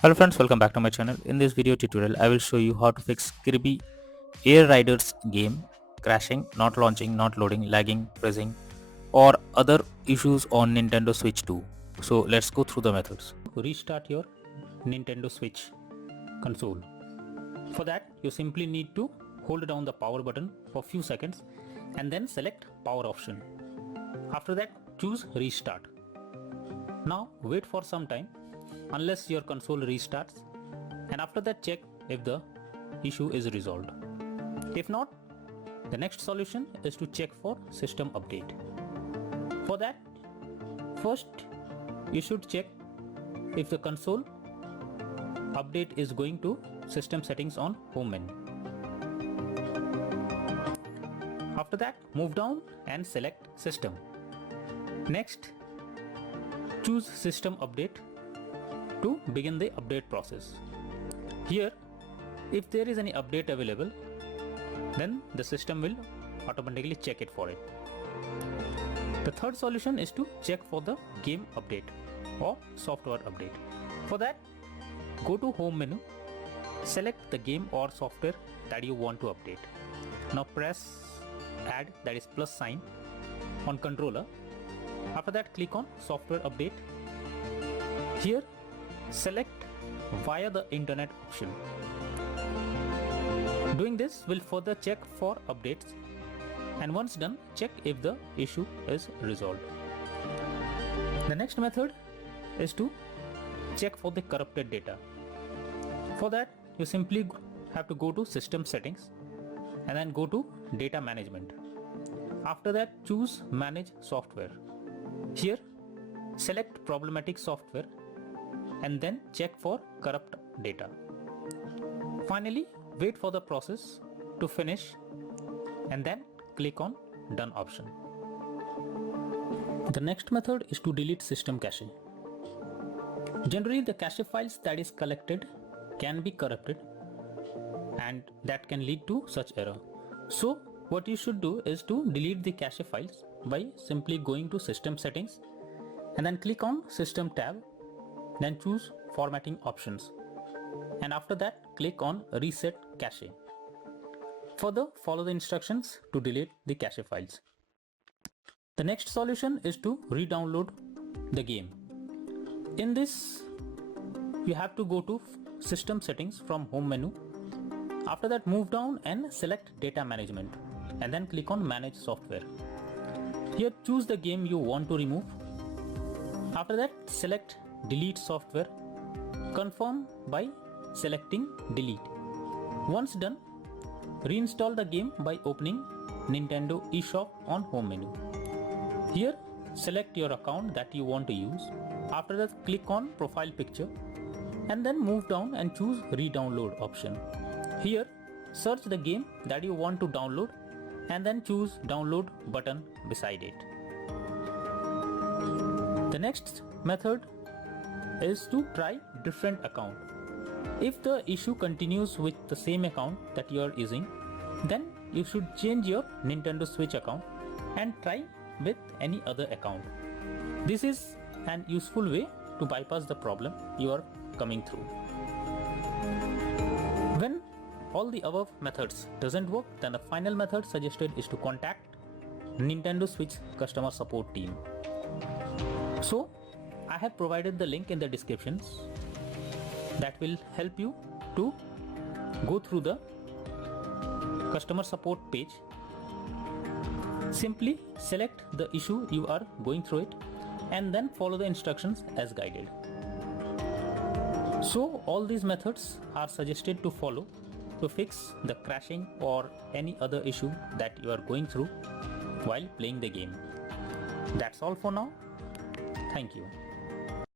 Hello friends, welcome back to my channel. In this video tutorial, I will show you how to fix Kirby Air Riders game crashing, not launching, not loading, lagging, freezing or other issues on Nintendo Switch 2. So let's go through the methods. Restart your Nintendo Switch console. For that, you simply need to hold down the power button for few seconds and then select power option. After that, choose restart. Now wait for some time unless your console restarts, and after that check if the issue is resolved. If not, the next solution is to check for system update. For that, first you should check if the console update is going to system settings on home menu. After that, move down and select system. Next, choose system update to begin the update process. Here, if there is any update available, then the system will automatically check it for it. The third solution is to check for the game update or software update. For that, go to home menu, select the game or software that you want to update. Now press add, that is plus sign, on controller. After that, click on software update. Here, select via the internet option. Doing this will further check for updates, and once done, check if the issue is resolved. The next method is to check for the corrupted data. For that, you simply have to go to system settings and then go to data management. After that, choose manage software. Here, select problematic software and then check for corrupt data. Finally, wait for the process to finish and then click on done option. The next method is to delete system cache. Generally, the cache files that is collected can be corrupted and that can lead to such error. So what you should do is to delete the cache files by simply going to system settings and then click on system tab, then choose formatting options, and after that click on reset cache. Further, follow the instructions to delete the cache files. The next solution is to re-download the game. In this, you have to go to system settings from home menu. After that, move down and select data management and then click on manage software. Here, choose the game you want to remove. After that, select delete software. Confirm by selecting delete. Once done, reinstall the game by opening Nintendo eShop on home menu. Here, select your account that you want to use. After that, click on profile picture and then move down and choose re-download option. Here, search the game that you want to download and then choose download button beside it. The next method is to try different account. If the issue continues with the same account that you are using, then you should change your Nintendo Switch account and try with any other account. This is an useful way to bypass the problem you are coming through. When all the above methods doesn't work, then the final method suggested is to contact Nintendo Switch customer support team. So I have provided the link in the descriptions that will help you to go through the customer support page. Simply select the issue you are going through it and then follow the instructions as guided. So all these methods are suggested to follow to fix the crashing or any other issue that you are going through while playing the game. That's all for now. Thank you.